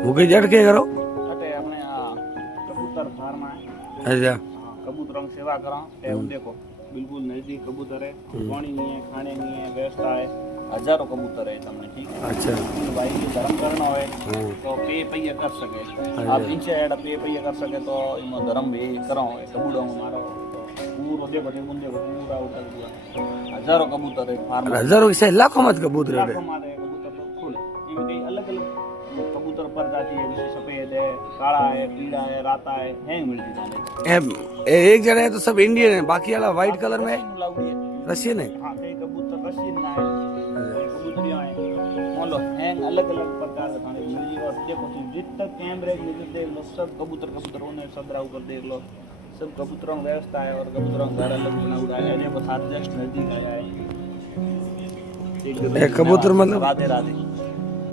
मुके जट के करो अटे अपने कबूतर फार्म है। अच्छा कबूतरों की सेवा करा ए देखो बिल्कुल नजदीक कबूतर है, पानी नहीं है, खाने नहीं है, व्यवस्था है, हजारों कबूतर है तमने ठीक है। अच्छा भाई ये धर्म करना है तो पे पहिया कर सके, आप नीचे ऐड पे पहिया कर सके तो इमा धर्म भी करो है कबूड़ों मारो पूरा देखो मुंडे पूरा उतर दिया हजारों कबूतर है फार्म हजारों से लाखों मत कबूतर है लाखों मारे कबूतर तो फुल इनमें कई अलग अलग कबूतर प्रजाति है, जैसे सफेद है, काला है, पीला है, राता है, हैंग मिलती जाने एक जगह है तो सब इंडियन है, बाकी वाला व्हाइट कलर में रशियन है। हाँ कई कबूतर रशियन ना है, कई कबूतरियां हैं, मान लो हैंग अलग अलग प्रकार के थाने मिली। और देखो जितना कैमरे में देख लो सब कबूतर कबूतरों ने सब ऊपर देख लो सब कबूतरों की व्यवस्था है और कबूतरों का घर अलग बना हुआ है। देखो साथ जस्ट नजदीक आया है एक कबूतर मतलब राधे राधे।